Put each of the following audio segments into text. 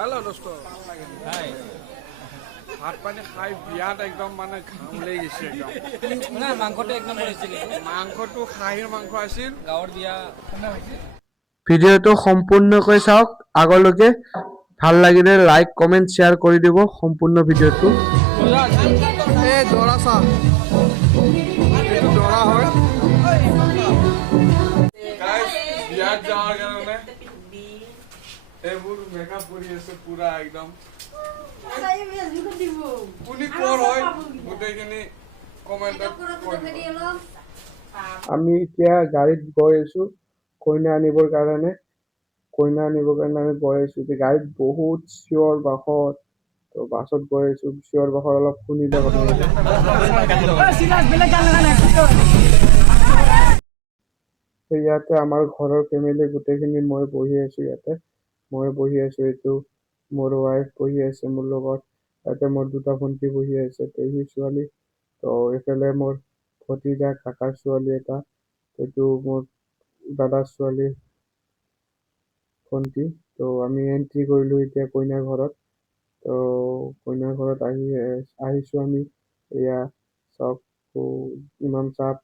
ভালো দোস্ত ভাত পানী খাই বিয়াত একদম মানে ঘাম লাগি গৈছে একদম না মাংসটো এক নম্বৰ হৈছিল মাংসটো খাহীৰ মাংস আছিল গাঁৱৰ বিয়া ভিডিঅ'টো সম্পূৰ্ণকৈ চাওক আগলৈকে ভাল লাগিলে লাইক কমেণ্ট শ্বেয়াৰ কৰি দিব সম্পূৰ্ণ ভিডিঅ'টো এই দৰা চাহ এইটো দৰা হয় বিয়াত যাওয়াৰ কাৰণে এইবোৰ মেকআপ কৰি আছে পুৰা একদম কোনি কোৰ হয় গোটেইখিনি কমেণ্টত আমি এতিয়া গাড়ীত গৈ আছো কইনা আনিবৰ কাৰণে আমি গৈ আছো এতিয়া গাড়ীত বহুত চিঞৰ বাখৰ তো বাছত গৈ আছো চিঞৰ বাখৰ অলপ শুনিলে আপোনালোকে তো ইয়াতে আমাৰ ঘৰৰ ফেমিলি গোটেইখিনি মই বহি আছো এইটো মোৰ ৱাইফ বহি আছে মোৰ লগত ইয়াতে মোৰ দুটা ভণ্টি বহি আছে পেহী ছোৱালী তো এইফালে মোৰ ভতিজা কাকাৰ ছোৱালী এটা এইটো মোৰ দাদাৰ ছোৱালী ভণ্টি তো আমি এন্ট্ৰি কৰিলো এতিয়া কইনাৰ ঘৰত তো কইনাৰ ঘৰত আহিছো আমি এয়া চব ইমাম চাপ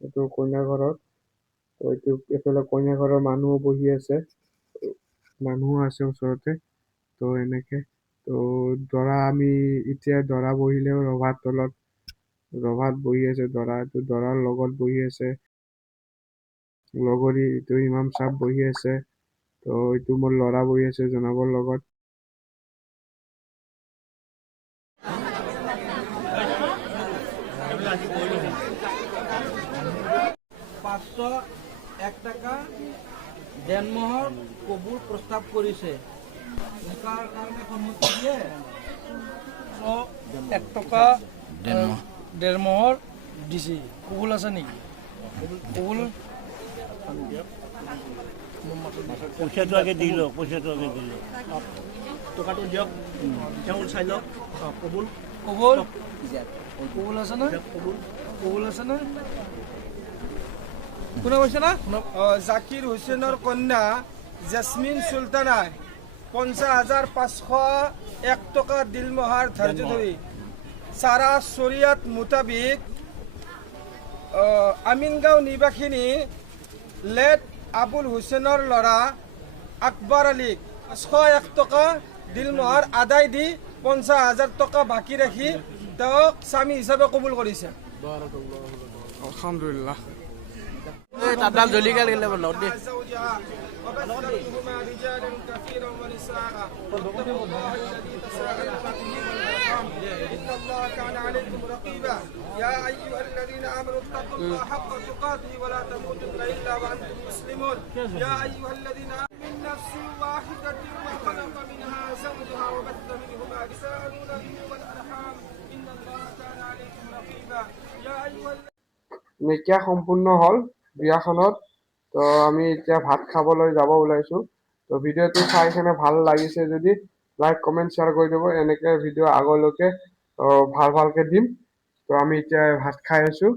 এইটো কইনাৰ ঘৰত তো এইটো এইফালে কইনাৰ ঘৰৰ মানুহো বহি আছে ওচৰতে তো এনেকে তো আমি এতিয়া দৰা বহিলেও ৰভাৰ তলত ৰভাত বহি আছে দৰাটো দৰাৰ লগত বহি আছে লগৰী এইটো ইমাম চাপ বহি আছে তো এইটো মোৰ ল'ৰা বহি আছে জনাবৰ লগত টাকা দেনমোহৰ কবুল প্ৰস্তাৱ কৰিছে তাৰ কাৰণে সন্মতি দিয়ে 1 টকা দেৰমোহৰ দিছে কবুল আছে নেকি কবুল পইচাটো আগে দি লওক টকাটো দিয়ক তেওঁ চাই লওক কবুল আছে না কবুল আছে না শুনা পাইছে না জাকিৰ হুছেইনৰ কন্যা জেসমিন সুলতানাই 50,501 টকা দিলমোহাৰ ধাৰ্য ধৰি সাৰা শৰিয়াত মোতাবিক আমিনগাঁও নিবাসিনী লেট আবুল হুছেইনৰ ল'ৰা আকবৰ আলীক 501 টকা দিলমোহাৰ আদায় দি 50,000 টকা বাকী ৰাখি তেওঁক স্বামী হিচাপে কবুল কৰিছে আলহামদুলিল্লাহ তাবলাল জ্বলি গেল وبثهما رجالا كثيرا ونساء واتقوا الله الذي تساءلون به والارحام ان الله كان عليكم رقيبا يا ايها الذين امنوا اتقوا الله حق تقاته ولا تموتن الا وانتم مسلمون يا ايها الذين امنوا من نفس واحده وخلق منها زوجها وبث منهما رجالا به والارحام ان الله كان عليكم رقيبا يا ايها নিকাহ সম্পূৰ্ণ হ'ল বিয়াখনত তো আমি এতিয়া ভাত খাবলৈ যাব ওলাইছো তো ভিডিঅ'টো চাই কিনে ভাল লাগিছে যদি লাইক কমেণ্ট শ্বেয়াৰ কৰি দিব এনেকৈ ভিডিঅ' আগলৈকে ভালকৈ দিম তো আমি এতিয়া ভাত খাই আছো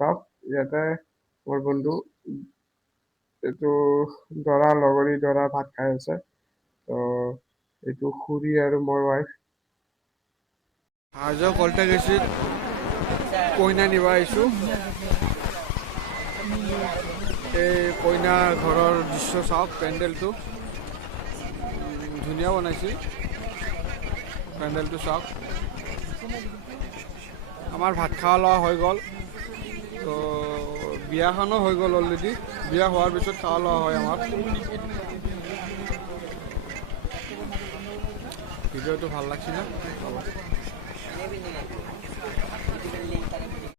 চব ইয়াতে মোৰ বন্ধু এইটো দৰা লগৰী দৰা ভাত খাই আছে তো এইটো খুৰী আৰু মোৰ ৱাইফ আজ কলটা গেছি কইনা নিব আহিছো এই কইনাৰ ঘৰৰ দৃশ্য চাওক পেণ্ডেলটো ধুনীয়া বনাইছে পেণ্ডেলটো চাওক আমাৰ ভাত খোৱা লোৱা হৈ গ'ল তো বিয়াখনো হৈ গ'ল অলৰেডি বিয়া হোৱাৰ পিছত খোৱা লোৱা হয় আমাৰ ভিডিঅ'টো ভাল লাগছিলে